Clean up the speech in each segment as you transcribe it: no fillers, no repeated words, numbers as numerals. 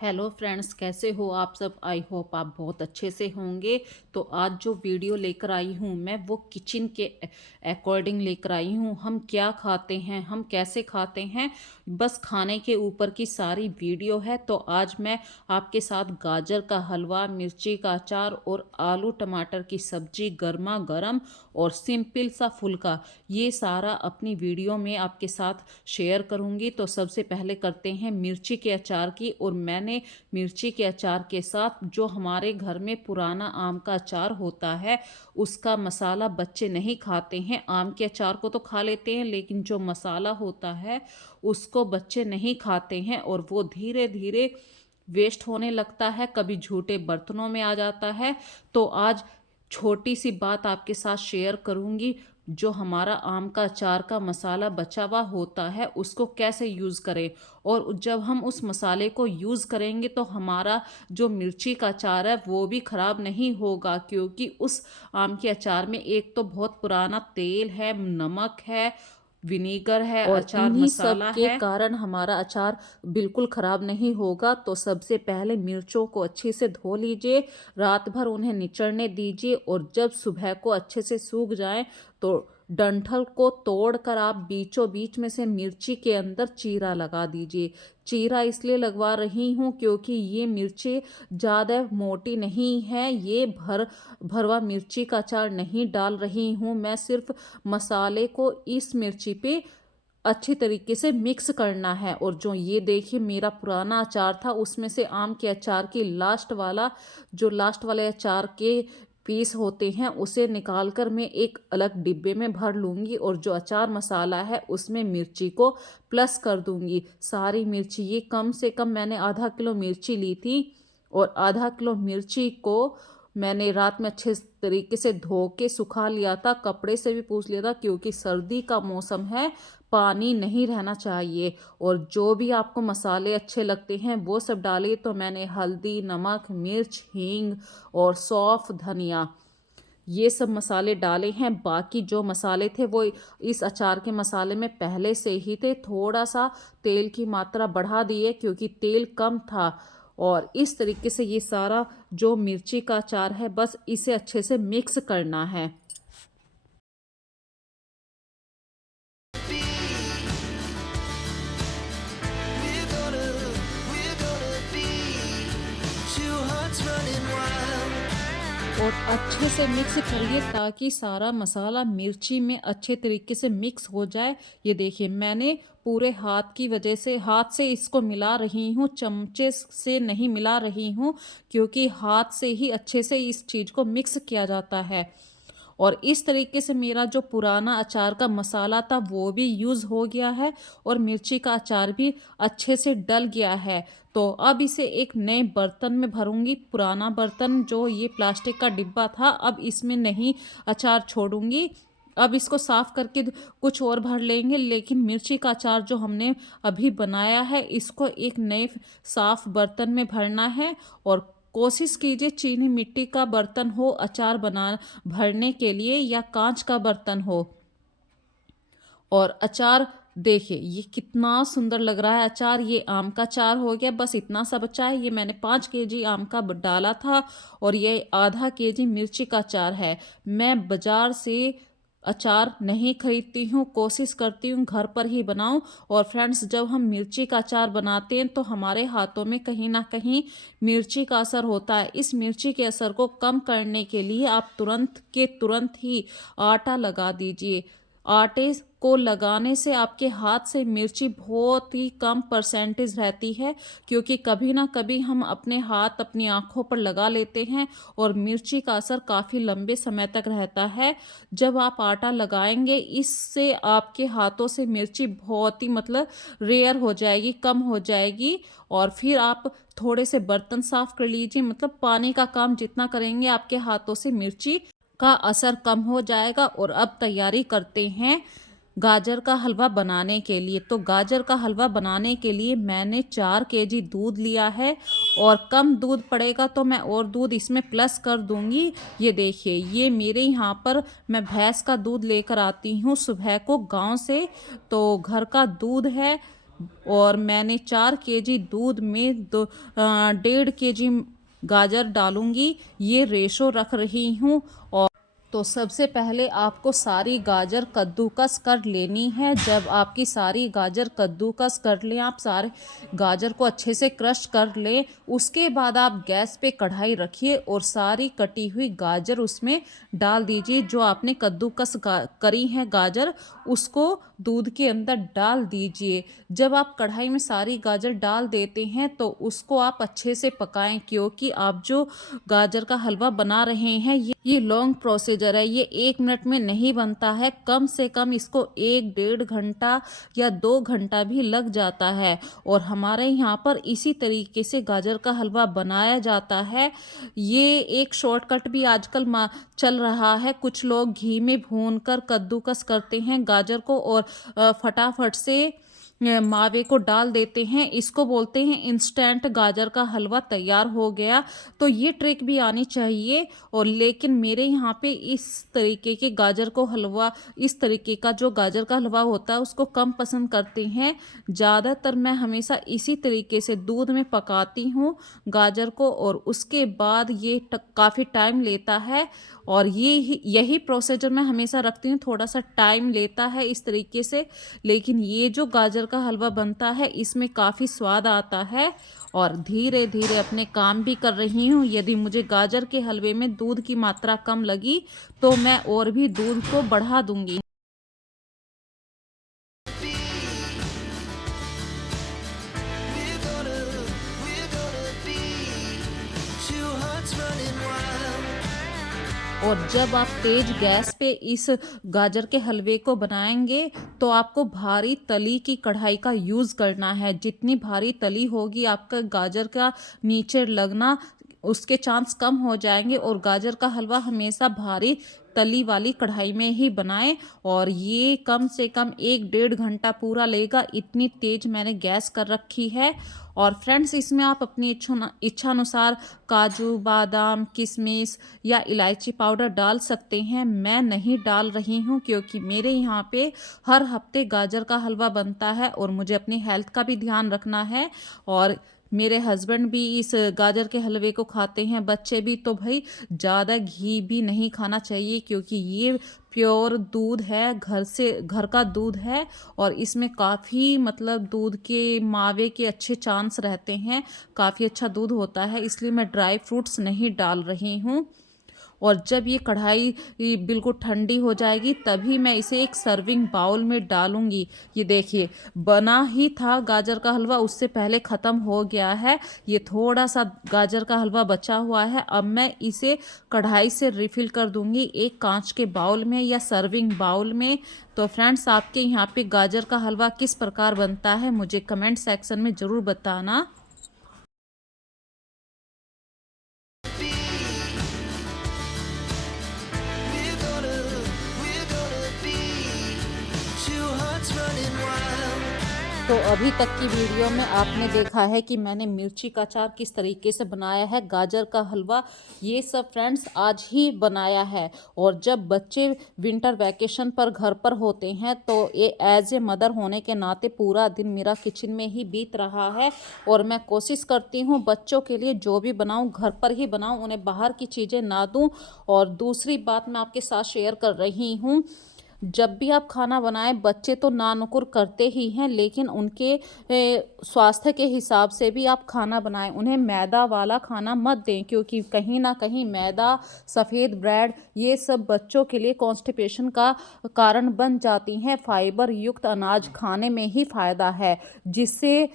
Hello friends, कैसे हो आप सब। आई होप आप बहुत अच्छे से होंगे। तो आज जो वीडियो लेकर आई हूँ मैं वो किचन के अकॉर्डिंग लेकर आई हूँ। हम क्या खाते हैं, हम कैसे खाते हैं, बस खाने के ऊपर की सारी वीडियो है। तो आज मैं आपके साथ गाजर का हलवा, मिर्ची का अचार और आलू टमाटर की सब्जी गर्मा गर्म और सिंपल सा फुल्का, ये सारा अपनी वीडियो में आपके साथ शेयर करूँगी। तो सबसे पहले करते हैं मिर्ची के अचार की। और मैंने मिर्ची के अचार के साथ जो हमारे घर में पुराना आम का अचार होता है उसका मसाला बच्चे नहीं खाते हैं। आम के अचार को तो खा लेते हैं लेकिन जो मसाला होता है उसको बच्चे नहीं खाते हैं और वो धीरे धीरे वेस्ट होने लगता है, कभी झूठे बर्तनों में आ जाता है। तो आज छोटी सी बात आपके साथ शेयर करूंगी। जो हमारा आम का अचार का मसाला बचा हुआ होता है उसको कैसे यूज़ करें, और जब हम उस मसाले को यूज़ करेंगे तो हमारा जो मिर्ची का अचार है वो भी ख़राब नहीं होगा, क्योंकि उस आम के अचार में एक तो बहुत पुराना तेल है, नमक है, विनीगर है और अचार इन्हीं सब मसाला के है कारण हमारा अचार बिल्कुल ख़राब नहीं होगा। तो सबसे पहले मिर्चों को अच्छे से धो लीजिए, रात भर उन्हें निचड़ने दीजिए और जब सुबह को अच्छे से सूख जाएं तो डंठल को तोड़कर आप बीचों बीच में से मिर्ची के अंदर चीरा लगा दीजिए। चीरा इसलिए लगवा रही हूँ क्योंकि ये मिर्ची ज़्यादा मोटी नहीं है, ये भरवा मिर्ची का अचार नहीं डाल रही हूँ मैं, सिर्फ मसाले को इस मिर्ची पे अच्छी तरीके से मिक्स करना है। और जो ये देखिए मेरा पुराना अचार था उसमें से आम के अचार की लास्ट वाले अचार के पीस होते हैं उसे निकालकर मैं एक अलग डिब्बे में भर लूँगी और जो अचार मसाला है उसमें मिर्ची को प्लस कर दूँगी। सारी मिर्ची, ये कम से कम मैंने आधा किलो मिर्ची ली थी और आधा किलो मिर्ची को मैंने रात में अच्छे तरीके से धो के सुखा लिया था, कपड़े से भी पूछ लिया था क्योंकि सर्दी का मौसम है, पानी नहीं रहना चाहिए। और जो भी आपको मसाले अच्छे लगते हैं वो सब डालिए। तो मैंने हल्दी, नमक, मिर्च, हींग और सौंफ, धनिया, ये सब मसाले डाले हैं। बाकी जो मसाले थे वो इस अचार के मसाले में पहले से ही थे। थोड़ा सा तेल की मात्रा बढ़ा दिए क्योंकि तेल कम था। और इस तरीके से ये सारा जो मिर्ची का अचार है बस इसे अच्छे से मिक्स करना है। We're gonna be two hearts running wild. और अच्छे से मिक्स करिए ताकि सारा मसाला मिर्ची में अच्छे तरीके से मिक्स हो जाए। ये देखिए मैंने पूरे हाथ से इसको मिला रही हूँ, चमचे से नहीं मिला रही हूँ, क्योंकि हाथ से ही अच्छे से इस चीज़ को मिक्स किया जाता है। और इस तरीके से मेरा जो पुराना अचार का मसाला था वो भी यूज़ हो गया है और मिर्ची का अचार भी अच्छे से डल गया है। तो अब इसे एक नए बर्तन में भरूंगी। पुराना बर्तन जो ये प्लास्टिक का डिब्बा था, अब इसमें नहीं अचार छोड़ूंगी। अब इसको साफ करके कुछ और भर लेंगे, लेकिन मिर्ची का अचार जो हमने अभी बनाया है इसको एक नए साफ बर्तन में भरना है। और कोशिश कीजिए चीनी मिट्टी का बर्तन हो अचार बना भरने के लिए, या कांच का बर्तन हो। और अचार देखिए ये कितना सुंदर लग रहा है अचार। ये आम का अचार हो गया, बस इतना सा बचा है। ये मैंने 5 केजी आम का डाला था और ये आधा केजी मिर्ची का अचार है। मैं बाजार से अचार नहीं खरीदती हूँ, कोशिश करती हूँ घर पर ही बनाऊँ। और फ्रेंड्स, जब हम मिर्ची का अचार बनाते हैं तो हमारे हाथों में कहीं ना कहीं मिर्ची का असर होता है। इस मिर्ची के असर को कम करने के लिए आप तुरंत ही आटा लगा दीजिए। आटे को लगाने से आपके हाथ से मिर्ची बहुत ही कम परसेंटेज रहती है, क्योंकि कभी ना कभी हम अपने हाथ अपनी आँखों पर लगा लेते हैं और मिर्ची का असर काफ़ी लंबे समय तक रहता है। जब आप आटा लगाएंगे इससे आपके हाथों से मिर्ची बहुत ही रेयर हो जाएगी, कम हो जाएगी। और फिर आप थोड़े से बर्तन साफ कर लीजिए, पानी का काम जितना करेंगे आपके हाथों से मिर्ची का असर कम हो जाएगा। और अब तैयारी करते हैं गाजर का हलवा बनाने के लिए। तो गाजर का हलवा बनाने के लिए मैंने 4 केजी दूध लिया है और कम दूध पड़ेगा तो मैं और दूध इसमें प्लस कर दूंगी। ये देखिए ये मेरे यहाँ पर मैं भैंस का दूध लेकर आती हूँ सुबह को गांव से, तो घर का दूध है। और मैंने 4 केजी दूध में 1.5 केजी गाजर डालूंगी, ये रेशो रख रही हूँ। और तो सबसे पहले आपको सारी गाजर कद्दूकस कर लेनी है। जब आपकी सारी गाजर कद्दूकस कर लें, आप सारे गाजर को अच्छे से क्रश कर लें, उसके बाद आप गैस पे कढ़ाई रखिए और सारी कटी हुई गाजर उसमें डाल दीजिए। जो आपने कद्दूकस करी है गाजर, उसको दूध के अंदर डाल दीजिए। जब आप कढ़ाई में सारी गाजर डाल देते हैं तो उसको आप अच्छे से पकाएं, क्योंकि आप जो गाजर का हलवा बना रहे हैं ये लॉन्ग प्रोसीजर है, ये 1 मिनट में नहीं बनता है। कम से कम इसको 1-1.5 घंटा या 2 घंटा भी लग जाता है। और हमारे यहाँ पर इसी तरीके से गाजर का हलवा बनाया जाता है। ये एक शॉर्टकट भी आजकल चल रहा है। कुछ लोग घी में भूनकर कद्दूकस करते हैं गाजर को और फटाफट से मावे को डाल देते हैं। इसको बोलते हैं इंस्टेंट गाजर का हलवा तैयार हो गया। तो ये ट्रिक भी आनी चाहिए। और लेकिन मेरे यहाँ पे इस तरीके के गाजर को हलवा, इस तरीके का जो गाजर का हलवा होता है उसको कम पसंद करते हैं। ज़्यादातर मैं हमेशा इसी तरीके से दूध में पकाती हूँ गाजर को, और उसके बाद ये काफ़ी टाइम लेता है। और यही प्रोसीजर मैं हमेशा रखती हूँ, थोड़ा सा टाइम लेता है इस तरीके से। लेकिन ये जो गाजर का हलवा बनता है इसमें काफ़ी स्वाद आता है। और धीरे धीरे अपने काम भी कर रही हूँ। यदि मुझे गाजर के हलवे में दूध की मात्रा कम लगी तो मैं और भी दूध को बढ़ा दूंगी। We're gonna be two hearts running wild. और जब आप तेज गैस पे इस गाजर के हलवे को बनाएंगे तो आपको भारी तली की कढ़ाई का यूज़ करना है। जितनी भारी तली होगी आपका गाजर का नीचे लगना, उसके चांस कम हो जाएंगे। और गाजर का हलवा हमेशा भारी तली वाली कढ़ाई में ही बनाएं। और ये कम से कम 1-1.5 घंटा पूरा लेगा, इतनी तेज मैंने गैस कर रखी है। और फ्रेंड्स, इसमें आप अपनी इच्छा अनुसार काजू, बादाम, किशमिश या इलायची पाउडर डाल सकते हैं। मैं नहीं डाल रही हूँ क्योंकि मेरे यहाँ पे हर हफ्ते गाजर का हलवा बनता है और मुझे अपनी हेल्थ का भी ध्यान रखना है। और मेरे हस्बैंड भी इस गाजर के हलवे को खाते हैं, बच्चे भी। तो भाई ज़्यादा घी भी नहीं खाना चाहिए क्योंकि ये प्योर दूध है, घर का दूध है। और इसमें काफ़ी मतलब दूध के मावे के अच्छे चांस रहते हैं, काफ़ी अच्छा दूध होता है। इसलिए मैं ड्राई फ्रूट्स नहीं डाल रही हूँ। और जब ये कढ़ाई बिल्कुल ठंडी हो जाएगी तभी मैं इसे एक सर्विंग बाउल में डालूंगी। ये देखिए, बना ही था गाजर का हलवा, उससे पहले ख़त्म हो गया है। ये थोड़ा सा गाजर का हलवा बचा हुआ है। अब मैं इसे कढ़ाई से रिफ़िल कर दूंगी एक कांच के बाउल में या सर्विंग बाउल में। तो फ्रेंड्स, आपके यहाँ पे गाजर का हलवा किस प्रकार बनता है मुझे कमेंट सेक्शन में ज़रूर बताना। We're gonna be two hearts running wild. तो अभी तक की वीडियो में आपने देखा है कि मैंने मिर्ची का अचार किस तरीके से बनाया है, गाजर का हलवा, ये सब फ्रेंड्स आज ही बनाया है। और जब बच्चे विंटर वैकेशन पर घर पर होते हैं तो ये एज ए मदर होने के नाते पूरा दिन मेरा किचन में ही बीत रहा है। और मैं कोशिश करती हूँ बच्चों के लिए जो भी बनाऊँ घर पर ही बनाऊँ, उन्हें बाहर की चीज़ें ना दूँ। और दूसरी बात मैं आपके साथ शेयर कर रही हूँ, जब भी आप खाना बनाएं, बच्चे तो नानुकुर करते ही हैं, लेकिन उनके स्वास्थ्य के हिसाब से भी आप खाना बनाएं। उन्हें मैदा वाला खाना मत दें क्योंकि कहीं ना कहीं मैदा, सफ़ेद ब्रेड, ये सब बच्चों के लिए कॉन्स्टिपेशन का कारण बन जाती हैं। फाइबर युक्त अनाज खाने में ही फ़ायदा है, जिससे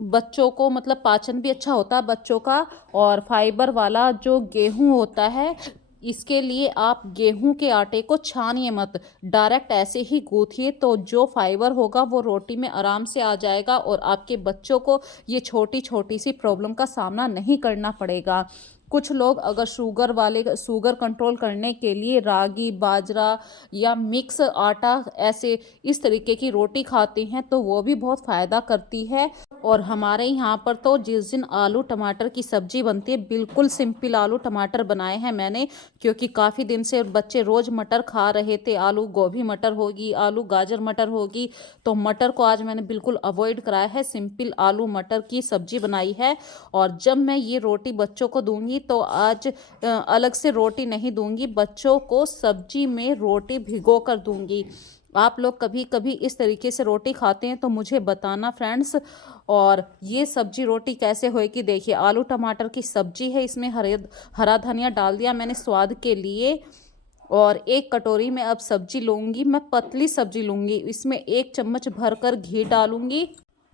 बच्चों को मतलब पाचन भी अच्छा होता है बच्चों का। और फाइबर वाला जो गेहूँ होता है, इसके लिए आप गेहूं के आटे को छानिए मत, डायरेक्ट ऐसे ही गूंथिए, तो जो फाइबर होगा वो रोटी में आराम से आ जाएगा और आपके बच्चों को ये छोटी छोटी सी प्रॉब्लम का सामना नहीं करना पड़ेगा। कुछ लोग अगर शुगर कंट्रोल करने के लिए रागी, बाजरा या मिक्स आटा ऐसे इस तरीके की रोटी खाते हैं तो वो भी बहुत फ़ायदा करती है। और हमारे यहाँ पर तो जिस दिन आलू टमाटर की सब्जी बनती है, बिल्कुल सिंपल आलू टमाटर बनाए हैं मैंने, क्योंकि काफ़ी दिन से बच्चे रोज़ मटर खा रहे थे। आलू गोभी मटर होगी, आलू गाजर मटर होगी, तो मटर को आज मैंने बिल्कुल अवॉइड कराया है, सिंपल आलू मटर की सब्जी बनाई है। और जब मैं ये रोटी बच्चों को दूंगी तो आज अलग से रोटी नहीं दूंगी, बच्चों को सब्जी में रोटी भिगो कर दूंगी। आप लोग कभी कभी इस तरीके से रोटी खाते हैं तो मुझे बताना फ्रेंड्स। और ये सब्जी रोटी कैसे होएगी, देखिए आलू टमाटर की सब्जी है, इसमें हरा धनिया डाल दिया मैंने स्वाद के लिए। और एक कटोरी में अब सब्जी लूँगी, मैं पतली सब्जी लूँगी, इसमें 1 चम्मच भरकर घी डालूँगी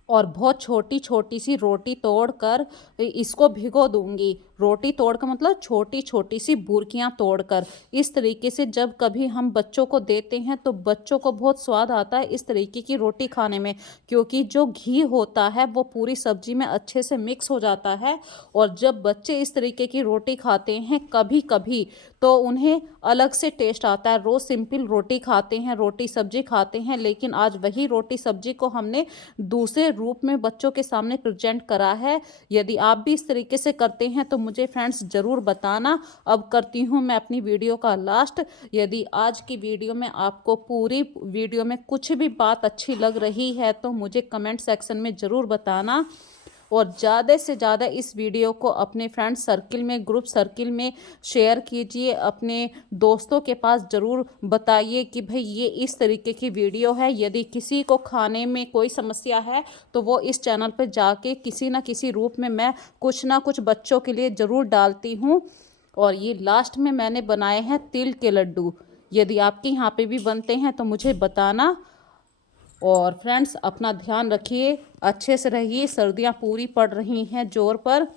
और बहुत छोटी छोटी सी रोटी तोड़कर इसको भिगो दूंगी। रोटी तोड़ का मतलब छोटी छोटी सी बुर्कियां तोड़कर। इस तरीके से जब कभी हम बच्चों को देते हैं तो बच्चों को बहुत स्वाद आता है इस तरीके की रोटी खाने में, क्योंकि जो घी होता है वो पूरी सब्जी में अच्छे से मिक्स हो जाता है। और जब बच्चे इस तरीके की रोटी खाते हैं कभी कभी तो उन्हें अलग से टेस्ट आता है। रोज़ सिंपल रोटी खाते हैं, रोटी सब्जी खाते हैं, लेकिन आज वही रोटी सब्जी को हमने दूसरे रूप में बच्चों के सामने प्रेजेंट करा है। यदि आप भी इस तरीके से करते हैं तो मुझे फ्रेंड्स ज़रूर बताना। अब करती हूँ मैं अपनी वीडियो का लास्ट। यदि आज की वीडियो में आपको पूरी वीडियो में कुछ भी बात अच्छी लग रही है तो मुझे कमेंट सेक्शन में ज़रूर बताना। और ज़्यादा से ज़्यादा इस वीडियो को अपने फ्रेंड सर्किल में, ग्रुप सर्किल में शेयर कीजिए, अपने दोस्तों के पास ज़रूर बताइए कि भाई ये इस तरीके की वीडियो है। यदि किसी को खाने में कोई समस्या है तो वो इस चैनल पर जाके किसी ना किसी रूप में मैं कुछ ना कुछ बच्चों के लिए ज़रूर डालती हूँ। और ये लास्ट में मैंने बनाए हैं तिल के लड्डू। यदि आपके यहाँ पे भी बनते हैं तो मुझे बताना। और फ्रेंड्स अपना ध्यान रखिए, अच्छे से रहिए, सर्दियाँ पूरी पड़ रही हैं जोर पर,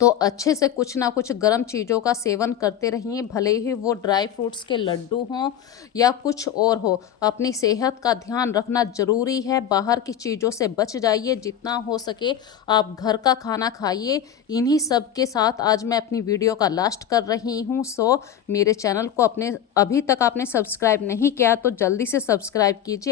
तो अच्छे से कुछ ना कुछ गर्म चीज़ों का सेवन करते रहिए, भले ही वो ड्राई फ्रूट्स के लड्डू हों या कुछ और हो। अपनी सेहत का ध्यान रखना ज़रूरी है, बाहर की चीज़ों से बच जाइए, जितना हो सके आप घर का खाना खाइए। इन्हीं सब के साथ आज मैं अपनी वीडियो का लास्ट कर रही हूँ। सो मेरे चैनल को अभी तक आपने सब्सक्राइब नहीं किया तो जल्दी से सब्सक्राइब कीजिए।